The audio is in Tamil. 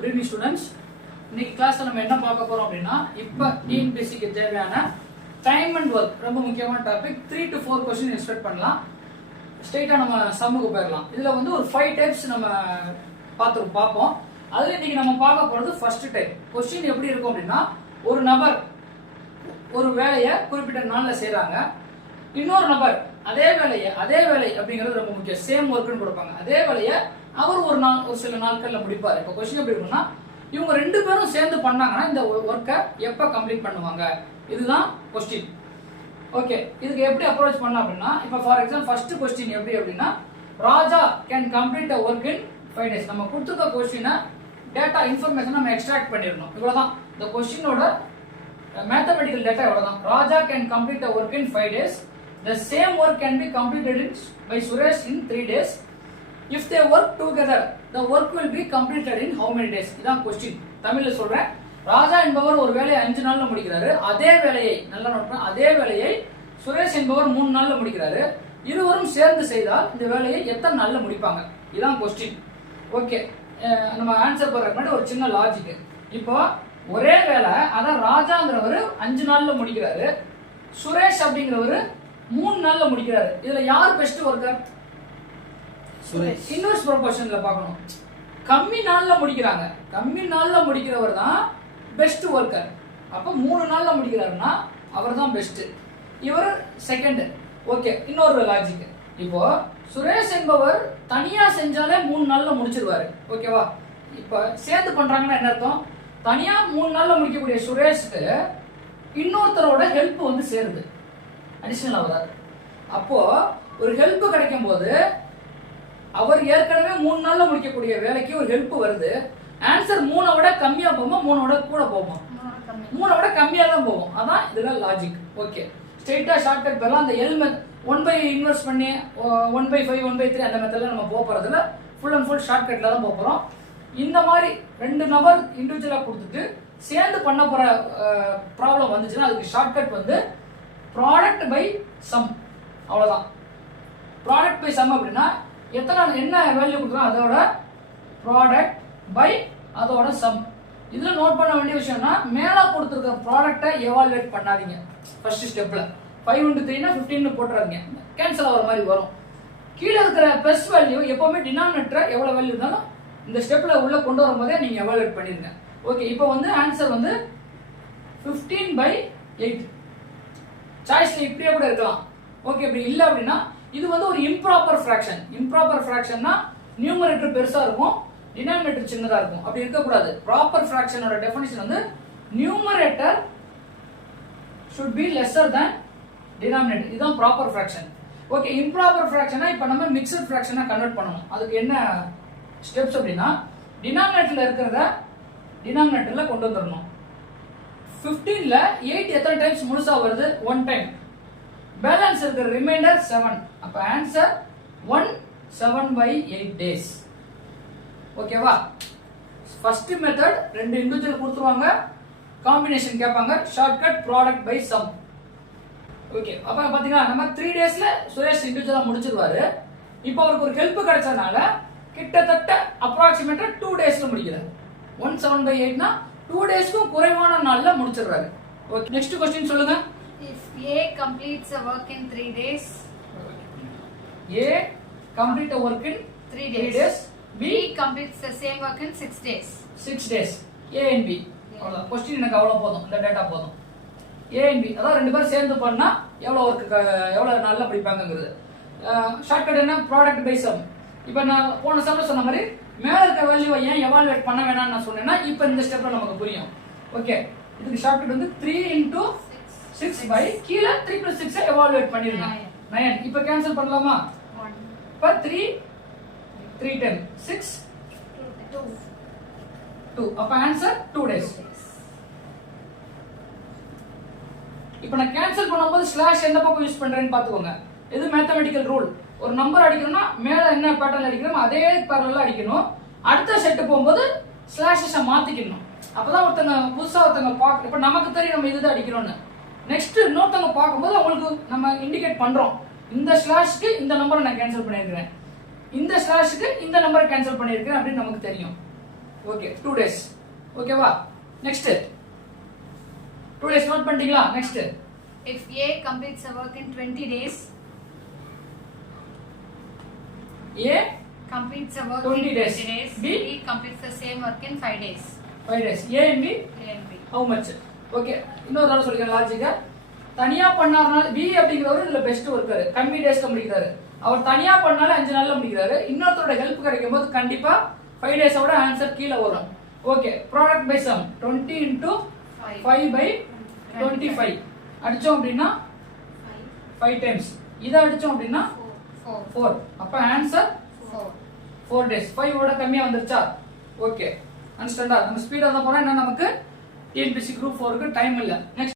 Good evening students. இன்னைக்கு கிளாஸ்ல நம்ம என்ன பார்க்க போறோம் அப்படின்னா, இப்போ டிஎன்பிஎஸ்சிக்கு தேவையான டைம் அண்ட் ஒர்க் ரொம்ப முக்கியமான டாபிக். 3 to 4 கொஸ்டின் எக்ஸ்பெக்ட் பண்ணலாம். ஸ்ட்ரெயிட்டா நம்ம சம்முக்கு போயிடலாம். இதுல வந்து ஒரு 5 டைப்ஸ் நம்ம பார்ப்போம். அதுல இன்னைக்கு நம்ம பார்க்க போறது ஃபர்ஸ்ட் டைப். கொஸ்டின் எப்படி இருக்கும் அப்படின்னா, ஒரு நபர் ஒரு வேலையை குறிப்பிட்ட நாள்ல செய்யறாங்க. இன்னொரு நபர் அதே வேலை அப்படிங்கிறது ரொம்ப முக்கியம். சேம் ஒர்க்னு கொடுப்பாங்க. அதே வேலையை அவர் ஒரு சில நாட்கள்ல முடிப்பாரு. இப்போ கொஸ்டின் எப்படி இருக்குன்னா, இவங்க 2 பேரும் சேர்ந்து பண்ணாங்கன்னா இந்த ஒர்க்கை எப்ப கம்ப்ளீட் பண்ணுவாங்க, இதுதான் கொஸ்டின். ஓகே, இதுக்கு எப்படி அப்ரோச் பண்ணலாம் அப்படின்னா, இப்போ ஃபார் எக்ஸாம்பிள் ஃபர்ஸ்ட் கொஸ்டின் எப்படி அப்படின்னா, Raja can complete a work in 5 days. நம்ம கொடுத்துருக்க கொஸ்டினை டேட்டா இன்ஃபர்மேஷன் நம்ம எக்ஸ்ட்ராக்ட் பண்ணிடணும். இவ்வளவுதான் இந்த கொஸ்டினோட மேத்தமெட்டிக்கல் டேட்டா. இவ்வளவுதான். Raja can complete a work in 5 days. The same work can be completed by Suresh in 3 days. If they work together, the work will be completed in how many days? இதான் கொஸ்டின். தமிழ்ல சொல்றேன். ராஜா என்பவர் ஒரு வேலையை 5 நாள்ல முடிக்கிறாரு. அதே வேலையை நல்லா நோட் பண்ணு. அதே வேலையை சுரேஷ் என்பவர் 3 நாள்ல முடிக்கிறாரு. இருவரும் சேர்ந்து செய்தால் இந்த வேலையை எத்தனை நாள்ல முடிப்பாங்க? இதான் கொஸ்டின். ஓகே, நம்ம ஆன்சர் பண்றதுக்கு முன்னாடி ஒரு சின்ன லாஜிக். இப்போ ஒரே வேலை அதான் ராஜாங்கிறவர் 5 நாள்ல முடிக்கிறாரு, சுரேஷ் அப்படிங்கிறவர் 3 நாள்ல முடிக்கிறாரு. இதுல யார் பெஸ்ட் ஒர்க்கர்? சுரேஷ். இன்வெர்ஸ் ப்ரொபோர்ஷன்ல பார்க்கணும். கம்மி நாள்ல முடிக்கிறாங்க. கம்மி நாள்ல முடிக்கிறவர் தான் பெஸ்ட் ஒர்க்கர். அப்ப 3 நாள்ல முடிக்கிறாருன்னா அவர் தான் பெஸ்ட், இவர் செகண்ட். ஓகே, இன்னொரு லாஜிக். இப்போ சுரேஷ் என்பவர் தனியா செஞ்சாலே 3 நாள்ல முடிச்சிருவாரு. ஓகேவா? இப்ப சேர்ந்து பண்றாங்கன்னா என்ன அர்த்தம்? தனியா 3 நாள்ல முடிக்கக்கூடிய சுரேஷ்க்கு இன்னொருத்தரோட ஹெல்ப் வந்து சேருது, அடிஷனல் ஆகுது. அப்போ ஒரு ஹெல்ப் கிடைக்கும் போது அவர் ஏற்கனவே 3 நாள்ல முடிக்கக்கூடிய வேலைக்கு ஒரு ஹெல்ப் வருது. ஆன்சர் 3 விட கம்மியா போகுமா 3 விட கூட போகுமா? 3 விட கம்மியா தான் போகும். அதான் இதுல லாஜிக். ஓகே, ஸ்ட்ரெயிட்டா ஷார்ட்கட் பெறலாம். அந்த எல் 1 by இன்வெர்ஸ் பண்ணி 1/5 1/3 அந்த மெத்தட்ல நம்ம போக போறதுல ஃபுல் அண்ட் ஃபுல் ஷார்ட்கட்ல தான் போக போறோம். இந்த மாதிரி 2 நபர் இண்டிவிஜுவலா கொடுத்துட்டு சேர்ந்து பண்ண போற ப்ராப்ளம் வந்துச்சுன்னா அதுக்கு ஷார்ட்கட் வந்து ப்ராடக்ட் பை சம். அவ்வளவுதான். ப்ராடக்ட் பை சம் அப்படின்னா என்ன வேல்யூ கொடுக்குறோம் அதோட ப்ராடக்ட் பை அதோட சம். இதுல நோட் பண்ண வேண்டிய விஷயம்னா, மேல கொடுத்துருக்க ப்ராடக்ட்டை எவாலுவேட் பண்ணாதீங்க. ஃபர்ஸ்ட் ஸ்டெப்ல 5 into 3 னா 15 போட்டுறாதீங்க, கேன்சல் ஆகிற மாதிரி வரும். கீழே இருக்கிற பிளஸ் வேல்யூ எப்பவுமே டினாமினேட்டர் எவ்வளவு வேல்யூ இருந்தாலும் இந்த ஸ்டெப்ல உள்ள கொண்டு வரும்போதே நீங்க எவாலுவேட் பண்ணிருங்க. ஓகே, இப்போ வந்து ஆன்சர் வந்து 15/8. சாய்ஸ்ல இப்படியே கூட இருக்கலாம். ஓகே, இப்படி இல்ல அப்படின்னா இது வந்து ஒரு இம்ப்ராப்பர் ஃபிராக்ஷன். இம்ப்ராப்பர் ஃபிராக்ஷன்னா நியூமரேட்டர் பெருசா இருக்கும், டினாமினேட்டர் சின்னதா இருக்கும். அப்படி இருக்க கூடாது. ப்ராப்பர் ஃபிராக்ஷனோட டெஃபினிஷன் வந்து numerator should be lesser than denominator. இதுதான் ப்ராப்பர் ஃபிராக்ஷன். ஓகே, இம்ப்ராப்பர் ஃபிராக்ஷனா இப்போ நம்ம மிக்ஸ்ட் ஃபிராக்ஷனா கன்வெர்ட் பண்ணணும். அதுக்கு என்ன ஸ்டெப்ஸ் அப்படின்னா, டினாமினேட்டர்ல இருக்கிறத டினாமினேட்டர்ல கொண்டு வந்துடணும். 15ல 8 எத்தனை டைம்ஸ் முழுசா வருது? 1 டைம். பேலன்ஸ் இருக்கிற ரிமைண்டர் 7. அப்ப ஆன்சர் 17/8 days. ஓகேவா? ஃபர்ஸ்ட் மெத்தட் 2 இண்டிவிஜுவல் கொடுத்துருவாங்க, காம்பினேஷன் கேட்பாங்க, shortcut product by sum. Okay, அப்ப பாத்தீங்கன்னா நம்ம 3 டேஸ்ல சுரேஷ் இண்டிவிஜுவலா முடிச்சிருவாரு. இப்போ அவருக்கு ஒரு ஹெல்ப் கிடைச்சதுனால கிட்டத்தட்ட அப்ராக்சிமேட்டா 2 டேஸ்ல முடிக்கிறார். 17/8 னா 2 டேஸ்க்கும் குறைவான நாள்ல முடிச்சிடுறாரு. ஓகே, நெக்ஸ்ட் क्वेश्चन சொல்லுங்க. If A completes a work in 3 days, A complete a work in 3 days. B completes the same work in 6 days. 6 days. A and B. அவ்வளவுதான். क्वेश्चन எனக்கு அவ்வளவு போதும். இந்த டேட்டா போதும். A and B அதான் 2 பேர் சேர்ந்து பண்ணா எவ்வளவு வர்க் எவ்வளவு நாள்ல படிப்பாங்கங்கிறது. ஷார்ட்கட் என்ன? Product by sum. இப்போ நான் போன சம்ல சொன்ன மாதிரி மேல இருக்க வேல்யூவை ஏன் எவாலுவேட் பண்ண வேணாம்னு நான் சொன்னேன்னா இப்போ இந்த ஸ்டெப்ல நமக்கு புரியும். ஓகே, இதுக்கு ஷார்ட்கட் வந்து 3 into 6 by கீழ 3 plus 6 எவாலுவேட் பண்ணிருங்க. 9. இப்போ கேன்சல் பண்ணலாமா? 1 पर 3 10 6 2. அப்ப ஆன்சர் 2 days. இப்போ நான் கேன்சல் பண்ணும்போது ஸ்லாஷ் எந்த பக்கம் யூஸ் பண்றேன்னு பாத்துக்கோங்க. இது மேத்தமெட்டிக்கல் ரூல். ஒரு நம்பர் அடிக்கணும்னா மேல என்ன பேட்டர்ன் அடிக்கணும் அதே பேட்டர்ன்ல அடிக்கணும். அடுத்த செட் போகும்போது ஸ்லாஷஸை மாத்திக்கணும். அப்பதான் ஒருத்தங்க புதுசா ஒருத்தங்க பார்க்க, இப்போ நமக்கு தெரியும் நம்ம இதுதான் அடிக்கணும்னு. நெக்ஸ்ட் இன்னொருத்தவங்க பார்க்கும்போது அவங்களுக்கு நம்ம இண்டிகேட் பண்றோம், இந்த ஸ்லாஷ்க்கு இந்த நம்பரை நான் கேன்சல் பண்ணியிருக்கிறேன், இந்த ஸ்லாஷ்க்கு இந்த நம்பரை கேன்சல் பண்ணியிருக்கிறேன் அப்படின்னு நமக்கு தெரியும். ஓகே 2 days ஓகேவா நெக்ஸ்ட் 2 days நோட் பண்ணிட்டீங்களா next If A completes the work in 20 days, A completes the work 20 in days. 20 days. B? B completes the same work in 5 days. 5 days A and B A and B. how much okay இன்னொரு தடவை சொல்லிக்கிறேன் லாஜிக்கா தனியா பண்ணாருனால B அப்படிங்கிறவரு இதுல பெஸ்ட் ஒர்க்கர் கம்மி டேஸ்ல முடிக்கிறாரு அவர் தனியா பண்ணால 5 நாள்ல முடிக்கிறாரு இன்னொருத்தரோட ஹெல்ப் கிடைக்கும் போது கண்டிப்பா 5 டேஸோட ஆன்சர் கீழ வரும் okay product by sum 20 into 5 by 25 அடிச்சோம் அப்படின்னா 5 times இத அடிச்சோம் அப்படின்னா 4 அப்ப ஆன்சர் 4 days 5 ஓட கம்மியா வந்துருச்சா ஓகே அண்டர்ஸ்டாண்டா நம்ம ஸ்பீடா தான் போறோம் என்ன நமக்கு TNPSC group 4 க்கு டைம் இல்ல நெக்ஸ்ட்